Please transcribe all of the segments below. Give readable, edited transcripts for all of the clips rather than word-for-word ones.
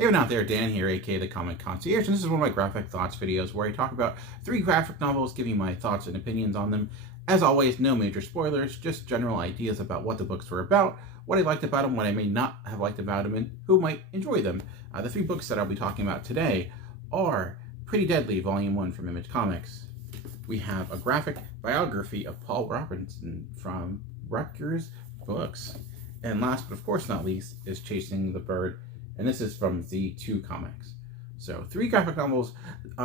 Hey everyone out there, Dan here, aka the Comic Concierge, and this is one of my graphic thoughts videos where I talk about 3 graphic novels, giving my thoughts and opinions on them. As always, no major spoilers, just general ideas about what the books were about, what I liked about them, what I may not have liked about them, and who might enjoy them. The 3 books that I'll be talking about today are Pretty Deadly, Volume 1 from Image Comics. We have A Graphic Biography of Paul Robeson from Rutgers Books. And last but of course not least is Chasin the Bird, and this is from Z2 Comics. So 3 graphic novels.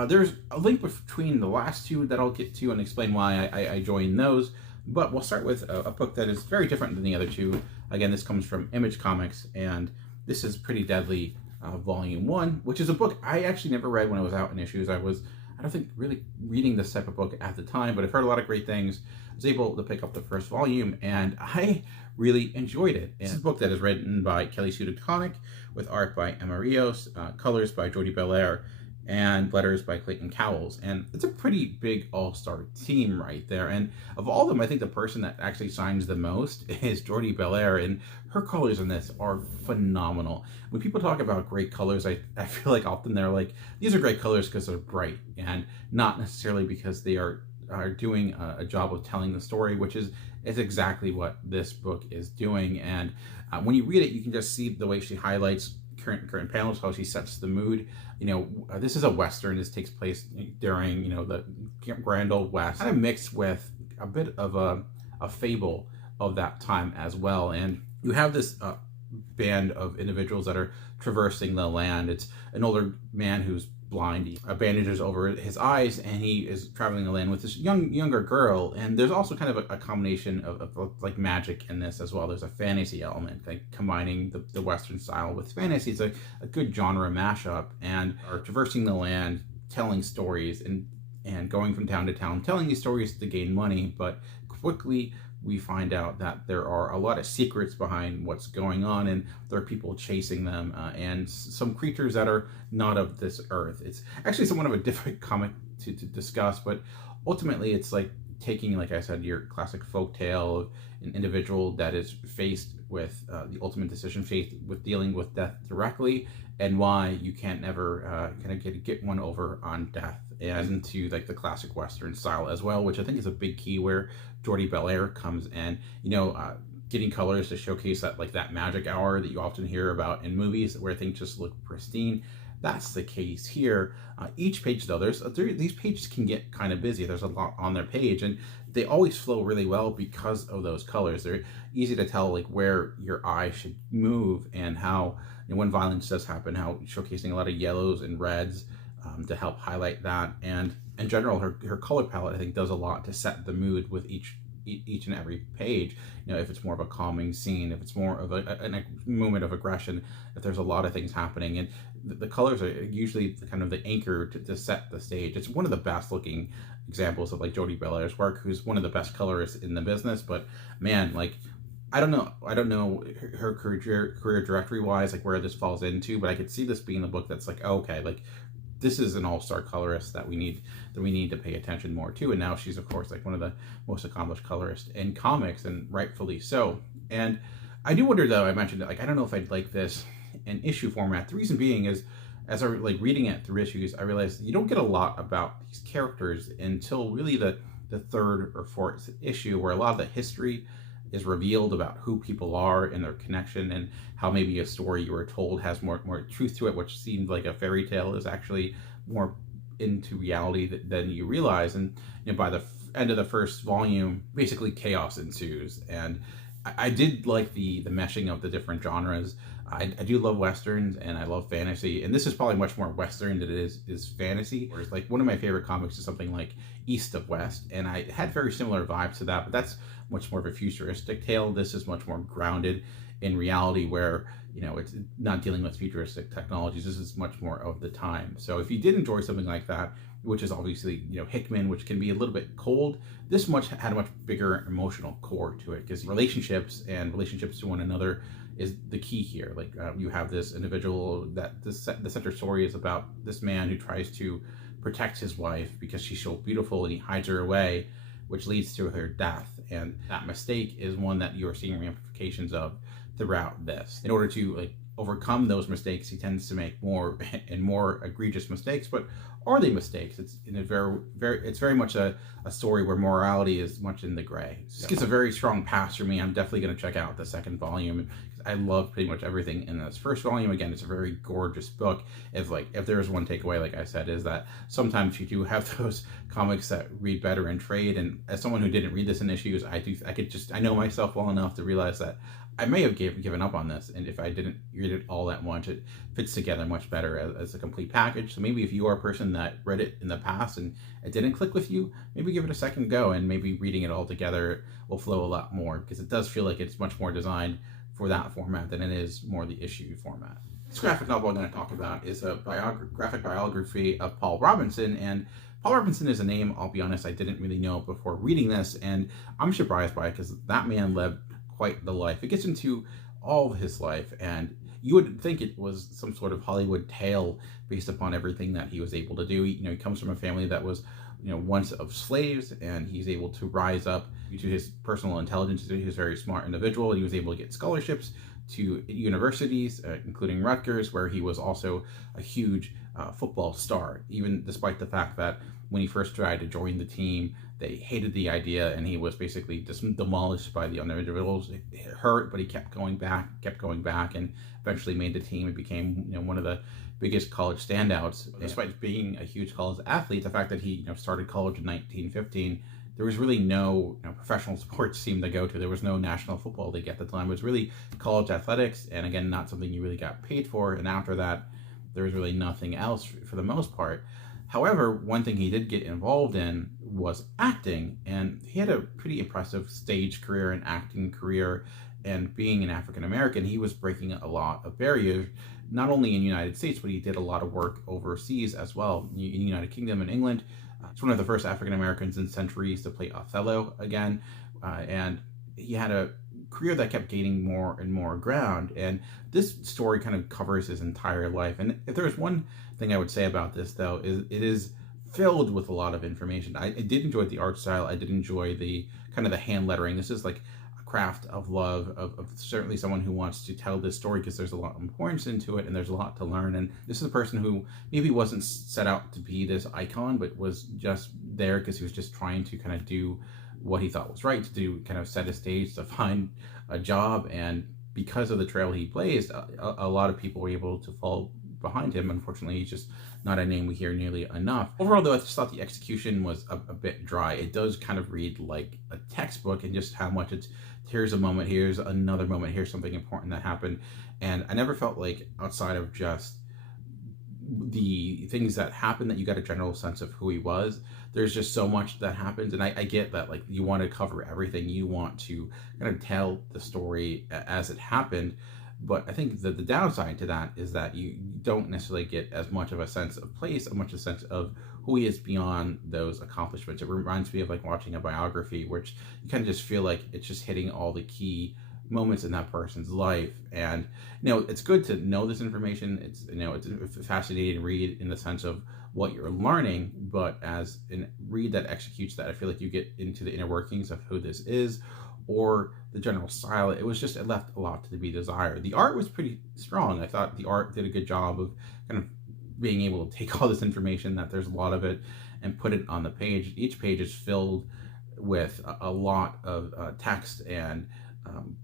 There's a link between the last 2 that I'll get to and explain why I joined those, but we'll start with a book that is very different than the other 2. Again, this comes from Image Comics, and this is Pretty Deadly, Volume 1, which is a book I actually never read when I was out in issues. I don't think really reading this type of book at the time, but I've heard a lot of great things. I was able to pick up the first volume, and I really enjoyed it. And this is a book that is written by DECONNICK, with art by RÍOS, colors by Jordie, Bellaire, and letters by Clayton, Cowles. And it's a pretty big all-star team right there. And of all of them, I think the person that actually shines the most is Jordie Bellaire, and her colors in this are phenomenal. When people talk about great colors, I feel like often they're like, these are great colors because they're bright, and not necessarily because they are doing a job of telling the story, which is exactly what this book is doing. And when you read it, you can just see the way she highlights current panels, how she sets the mood. You know, this is a Western. This takes place during, you know, the grand old West, kind of mixed with a bit of a fable of that time as well. And you have this band of individuals that are traversing the land. It's an older man who's blind. He bandages over his eyes, and he is traveling the land with this younger girl. And there's also kind of a combination of like magic in this as well. There's a fantasy element, like combining the Western style with fantasy. It's a good genre mashup, and are traversing the land, telling stories, and going from town to town, telling these stories to gain money. But quickly we find out that there are a lot of secrets behind what's going on, and there are people chasing them, and some creatures that are not of this earth. It's actually somewhat of a different comic to discuss, but ultimately it's like taking, like I said, your classic folktale of an individual that is faced with the ultimate decision, faced with dealing with death directly, and why you can't never kind of get one over on death, and into like the classic Western style as well, which I think is a big key where Jordie Bellaire comes in, you know, getting colors to showcase that, like that magic hour that you often hear about in movies where things just look pristine. That's the case here. Each page though, these pages can get kind of busy. There's a lot on their page, and they always flow really well because of those colors. They're easy to tell like where your eye should move, and how, you know, when violence does happen, how showcasing a lot of yellows and reds to help highlight that. And in general, her color palette, I think, does a lot to set the mood with each and every page. You know, if it's more of a calming scene, if it's more of a moment of aggression, if there's a lot of things happening, and the colors are usually kind of the anchor to set the stage. It's one of the best looking examples of like Jordie Bellaire's work, who's one of the best colorists in the business. But man, like, I don't know her career directory wise, like where this falls into, but I could see this being a book that's like, okay, like this is an all-star colorist that we need to pay attention more to. And now she's of course like one of the most accomplished colorists in comics, and rightfully so. And I do wonder though, I mentioned it, like I don't know if I'd like this in issue format. The reason being is, as I like reading it through issues, I realized you don't get a lot about these characters until really the 3rd or 4th issue, where a lot of the history is revealed about who people are and their connection, and how maybe a story you were told has more truth to it, which seemed like a fairy tale, is actually more into reality than you realize. And you know, by the end of the first volume, basically chaos ensues. And I did like the meshing of the different genres. I do love Westerns, and I love fantasy, and this is probably much more Western than it is fantasy. Whereas like one of my favorite comics is something like East of West, and I had very similar vibes to that, but that's much more of a futuristic tale. This is much more grounded in reality, where, you know, it's not dealing with futuristic technologies. This is much more of the time. So if you did enjoy something like that, which is obviously, you know, Hickman, which can be a little bit cold, this had a much bigger emotional core to it, because relationships to one another is the key here. Like you have this individual that the center story is about this man who tries to protect his wife because she's so beautiful, and he hides her away, which leads to her death. And that mistake is one that you're seeing ramifications of throughout this. In order to like overcome those mistakes, he tends to make more and more egregious mistakes. But are they mistakes? It's in a it's very much a story where morality is much in the gray. This gets a very strong pass for me. I'm definitely going to check out the second volume. I love pretty much everything in this first volume. Again, it's a very gorgeous book. If there's one takeaway, like I said, is that sometimes you do have those comics that read better in trade. And as someone who didn't read this in issues, I know myself well enough to realize that I may have given up on this, and if I didn't read it all that much, it fits together much better as a complete package. So maybe if you are a person that read it in the past and it didn't click with you, maybe give it a second go, and maybe reading it all together will flow a lot more, because it does feel like it's much more designed for that format than it is more the issue format. This graphic novel I'm going to talk about is a graphic biography of Paul Robeson, and Paul Robeson is a name, I'll be honest, I didn't really know before reading this, and I'm surprised by it because that man led quite the life. It gets into all of his life, and you would think it was some sort of Hollywood tale based upon everything that he was able to do. He comes from a family that was, once of slaves, and he's able to rise up due to his personal intelligence. He was a very smart individual, and he was able to get scholarships to universities, including Rutgers, where he was also a huge football star, even despite the fact that when he first tried to join the team, they hated the idea, and he was basically just demolished by the other individuals. It hurt, but he kept going back, and eventually made the team and became one of the biggest college standouts. Despite being a huge college athlete, the fact that he started college in 1915, there was really no professional sports team to go to. There was no National Football League at the time. It was really college athletics, and again, not something you really got paid for. And after that, there was really nothing else for the most part. However, one thing he did get involved in was acting, and he had a pretty impressive stage career and acting career. And being an African American, he was breaking a lot of barriers, not only in the United States, but he did a lot of work overseas as well, in the United Kingdom and England. He's one of the first African Americans in centuries to play Othello again, and he had a career that kept gaining more and more ground. And this story kind of covers his entire life. And if there's one thing I would say about this, though, is it is filled with a lot of information. I did enjoy the art style. I did enjoy the kind of the hand lettering. This is like a craft of love of certainly someone who wants to tell this story, because there's a lot of importance into it and there's a lot to learn. And this is a person who maybe wasn't set out to be this icon, but was just there because he was just trying to kind of do what he thought was right to do, kind of set a stage to find a job. And because of the trail he blazed, a lot of people were able to follow behind him. Unfortunately, he's just not a name we hear nearly enough. Overall, though, I just thought the execution was a bit dry. It does kind of read like a textbook, and just how much it's, here's a moment, here's another moment, here's something important that happened. And I never felt like, outside of just the things that happened, that you got a general sense of who he was. There's just so much that happens, and I get that, like, you want to cover everything, you want to kind of tell the story as it happened. But I think that the downside to that is that you don't necessarily get as much of a sense of place, as much a sense of who he is beyond those accomplishments. It reminds me of like watching a biography, which you kind of just feel like it's just hitting all the key moments in that person's life. And it's good to know this information. It's it's a fascinating read in the sense of what you're learning, but as a read that executes that, I feel like you get into the inner workings of who this is, or the general style. It left a lot to be desired. The art was pretty strong. I thought the art did a good job of kind of being able to take all this information, that there's a lot of it, and put it on the page. Each page is filled with a lot of text and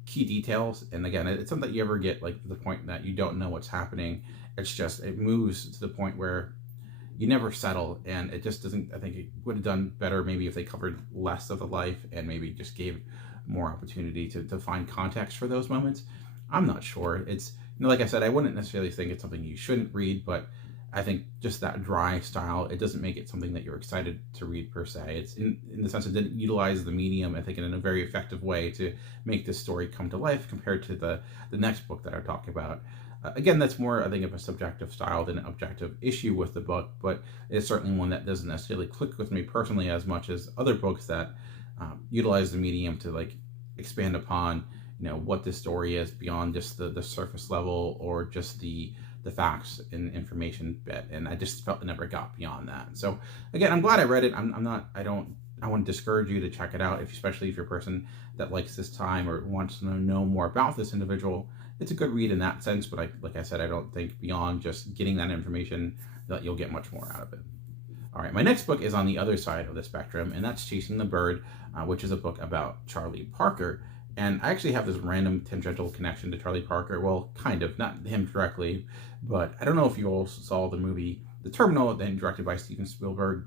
key details. And again, it's something that you ever get like to the point that you don't know what's happening. It's just, it moves to the point where you never settle, and it just doesn't. I think it would have done better maybe if they covered less of the life and maybe just gave more opportunity to find context for those moments. I'm not sure. It's, like I said, I wouldn't necessarily think it's something you shouldn't read, but I think just that dry style, it doesn't make it something that you're excited to read per se. It's in the sense it didn't utilize the medium, I think, in a very effective way to make this story come to life compared to the next book that I talk about. Again, that's more, I think, of a subjective style than an objective issue with the book, but it's certainly one that doesn't necessarily click with me personally as much as other books that utilize the medium to like expand upon what this story is beyond just the surface level, or just the facts and information bit. And I just felt it never got beyond that. So again, I'm glad I read it. I want to discourage you to check it out, especially if you're a person that likes this time or wants to know more about this individual. it's a good read in that sense, but like I said, I don't think beyond just getting that information that you'll get much more out of it. All right, my next book is on the other side of the spectrum, and that's Chasing the Bird, which is a book about Charlie Parker. And I actually have this random tangential connection to Charlie Parker. Well, kind of, not him directly, but I don't know if you all saw the movie The Terminal, then directed by Steven Spielberg,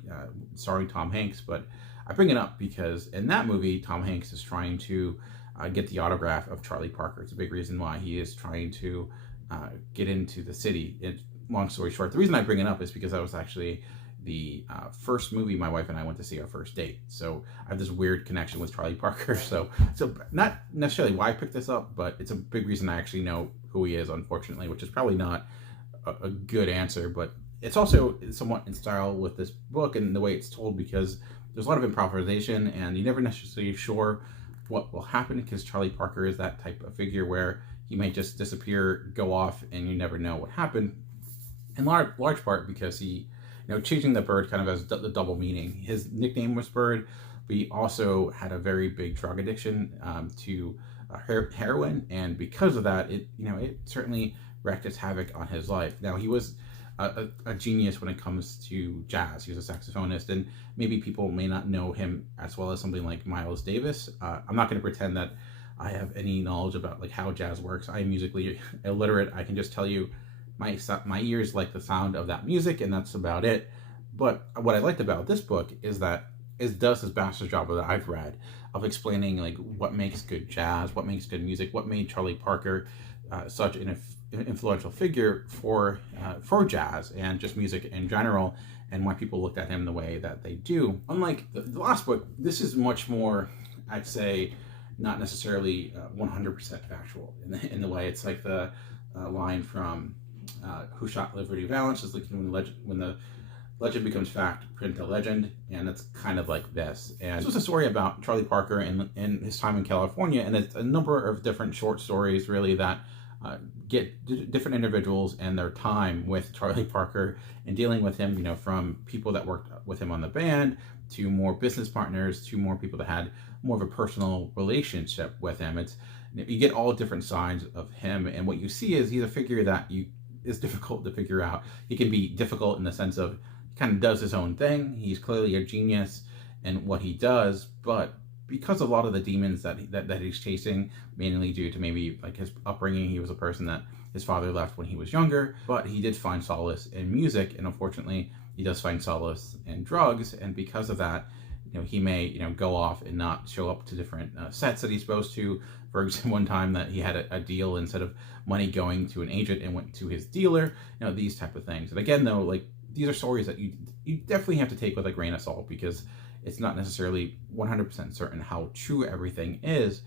starring Tom Hanks, but I bring it up because in that movie, Tom Hanks is trying to get the autograph of Charlie Parker. It's a big reason why he is trying to get into the city. Long story short, the reason I bring it up is because that was actually the first movie my wife and I went to see our first date. So I have this weird connection with Charlie Parker. So not necessarily why I picked this up, but it's a big reason I actually know who he is, unfortunately, which is probably not a good answer, but it's also somewhat in style with this book and the way it's told, because there's a lot of improvisation and you're never necessarily sure what will happen, because Charlie Parker is that type of figure where he might just disappear, go off, and you never know what happened. In large part because he, Chasing the Bird kind of has the double meaning. His nickname was Bird, but he also had a very big drug addiction to heroin, and because of that, it certainly wreaked its havoc on his life. Now, he was a genius when it comes to jazz. He was a saxophonist, and maybe people may not know him as well as something like Miles Davis. I'm not going to pretend that I have any knowledge about like how jazz works. I am musically illiterate. I can just tell you my ears like the sound of that music, and that's about it. But what I liked about this book is that it does this bastard job that I've read of explaining like what makes good jazz, what makes good music, what made Charlie Parker such an influential figure for jazz and just music in general, and why people looked at him the way that they do. Unlike the last book, this is much more, I'd say, not necessarily 100% factual in the way. It's like the line from Who Shot Liberty Valance is like when the legend becomes fact, print a legend, and it's kind of like this. And this was a story about Charlie Parker and his time in California, and it's a number of different short stories really that get different individuals and their time with Charlie Parker and dealing with him, from people that worked with him on the band to more business partners to more people that had more of a personal relationship with him. You get all different sides of him, and what you see is he's a figure that is difficult to figure out. He can be difficult in the sense of he kind of does his own thing. He's clearly a genius in what he does, but because of a lot of the demons that he's chasing, mainly due to maybe like his upbringing, he was a person that his father left when he was younger, but he did find solace in music, and unfortunately, he does find solace in drugs, and because of that, he may, go off and not show up to different sets that he's supposed to. For example, one time that he had a deal, instead of money going to an agent, and went to his dealer, these type of things. And again, though, like, these are stories that you definitely have to take with a grain of salt, because it's not necessarily 100% certain how true everything is,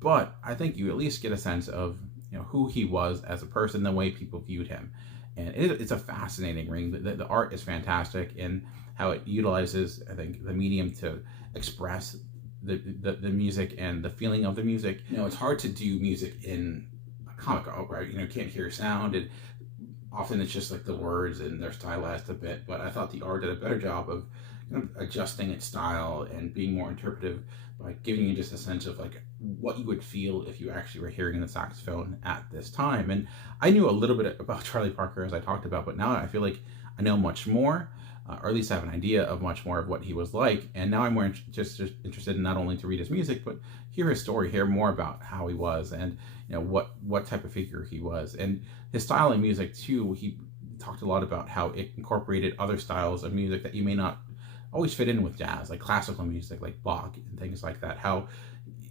but I think you at least get a sense of who he was as a person, the way people viewed him. And it's a fascinating ring. The art is fantastic, and how it utilizes, I think, the medium to express the music and the feeling of the music. It's hard to do music in a comic book, right? You can't hear sound, and often it's just like the words and they're stylized a bit, but I thought the art did a better job of adjusting its style and being more interpretive by giving you just a sense of like what you would feel if you actually were hearing the saxophone at this time. And I knew a little bit about Charlie Parker, as I talked about, but now I feel like I know much more, or at least have an idea of much more of what he was like. And now I'm more just interested in not only to read his music, but hear his story, hear more about how he was, and what type of figure he was. And his style in music too, he talked a lot about how it incorporated other styles of music that you may not always fit in with jazz, like classical music, like Bach and things like that. How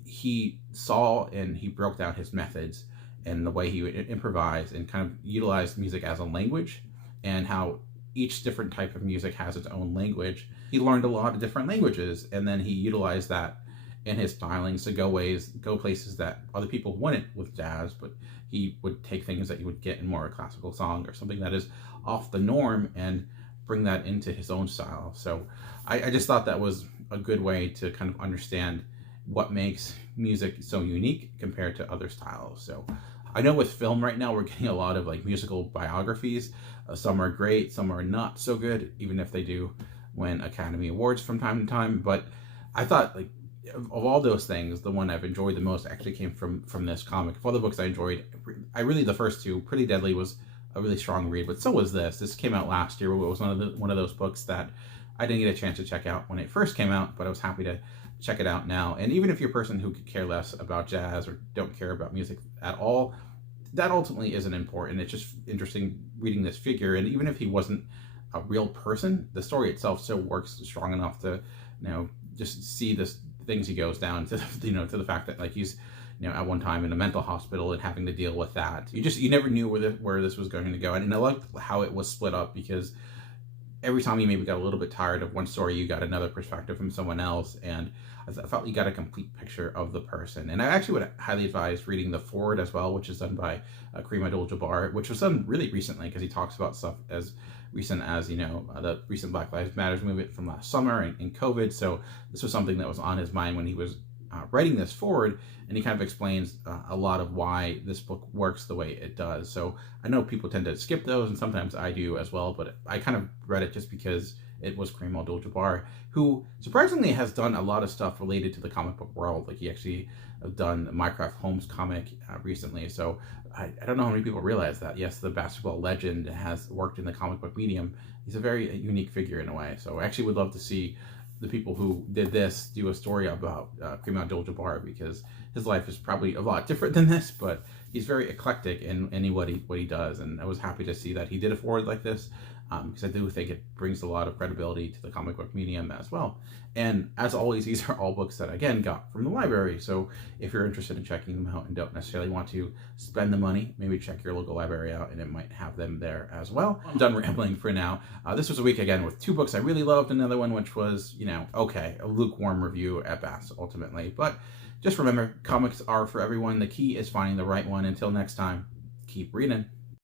he saw and he broke down his methods and the way he would improvise and kind of utilize music as a language, and how each different type of music has its own language. He learned a lot of different languages, and then he utilized that in his stylings to go places that other people wouldn't with jazz, but he would take things that you would get in more a classical song or something that is off the norm and bring that into his own style. So I just thought that was a good way to kind of understand what makes music so unique compared to other styles. So I know with film right now, we're getting a lot of like musical biographies. Some are great, some are not so good, even if they do win Academy Awards from time to time. But I thought like of all those things, the one I've enjoyed the most actually came from this comic. Of all the books I enjoyed, the first two, Pretty Deadly was a really strong read, but so was this. This came out last year. It was one of those books that I didn't get a chance to check out when it first came out, but I was happy to check it out now. And even if you're a person who could care less about jazz or don't care about music at all, that ultimately isn't important. It's just interesting reading this figure, and even if he wasn't a real person, the story itself still works strong enough to, just see this things he goes down to, to the fact that like he's, at one time in a mental hospital and having to deal with that. You never knew where this was going to go, and I liked how it was split up, because every time you maybe got a little bit tired of one story, you got another perspective from someone else, and I felt you got a complete picture of the person. And I actually would highly advise reading the foreword as well, which is done by Kareem Abdul-Jabbar, which was done really recently, because he talks about stuff as recent as, the recent Black Lives Matter movement from last summer and COVID. So this was something that was on his mind when he was writing this forward, and he kind of explains a lot of why this book works the way it does. So I know people tend to skip those, and sometimes I do as well, but I kind of read it just because it was Kareem Abdul-Jabbar, who surprisingly has done a lot of stuff related to the comic book world. Like he actually done the Mycroft Holmes comic recently. So I don't know how many people realize that. Yes, the basketball legend has worked in the comic book medium. He's a very unique figure in a way. So I actually would love to see the people who did this do a story about Kareem Abdul-Jabbar, because his life is probably a lot different than this, but he's very eclectic in what he does. And I was happy to see that he did a forward like this, because I do think it brings a lot of credibility to the comic book medium as well. And as always, these are all books that I, again, got from the library. So if you're interested in checking them out and don't necessarily want to spend the money, maybe check your local library out and it might have them there as well. I'm done rambling for now. This was a week, again, with two books I really loved, another one which was, okay, a lukewarm review at best, ultimately. But just remember, comics are for everyone. The key is finding the right one. Until next time, keep reading.